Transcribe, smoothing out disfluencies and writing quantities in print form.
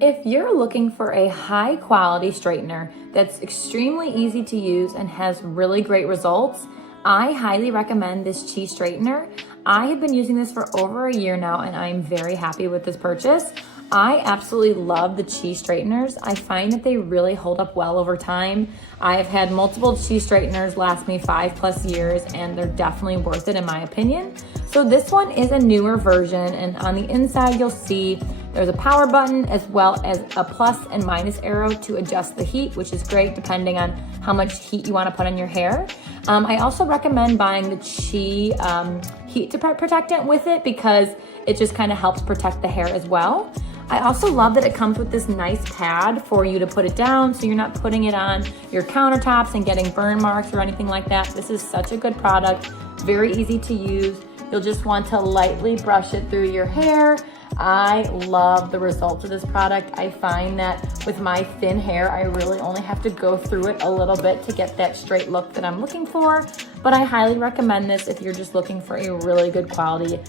If you're looking for a high quality straightener that's extremely easy to use and has really great results, I highly recommend this Chi straightener. I have been using this for over a year now and I'm very happy with this purchase. I absolutely love the Chi straighteners. I find that they really hold up well over time. I've had multiple Chi straighteners last me 5+ years and they're definitely worth it in my opinion. So this one is a newer version, and on the inside you'll see there's a power button as well as a plus and minus arrow to adjust the heat, which is great depending on how much heat you want to put on your hair. I also recommend buying the Chi heat protectant with it because it just kind of helps protect the hair as well. I also love that it comes with this nice pad for you to put it down so you're not putting it on your countertops and getting burn marks or anything like that. This is such a good product, very easy to use. You'll just want to lightly brush it through your hair. I love the results of this product. I find that with my thin hair, I really only have to go through it a little bit to get that straight look that I'm looking for. But I highly recommend this if you're just looking for a really good quality